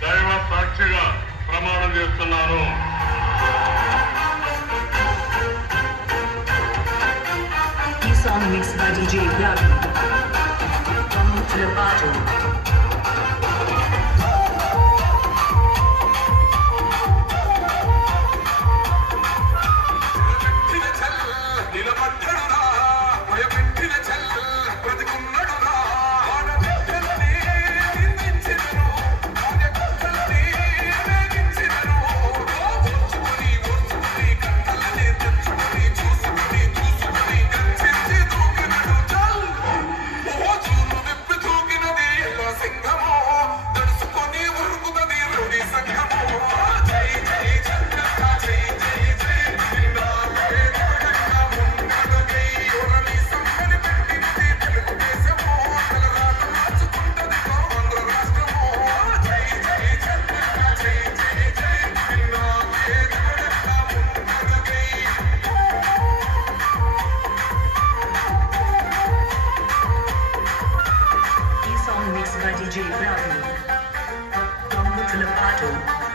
దైవ సాక్షిగా ప్రమాణం చేస్తున్నాను ఈ సాంగ్ మిక్స్ బై భయపెట్టిన చల్. ఈ song mix by DJ Ravi. From Lovato.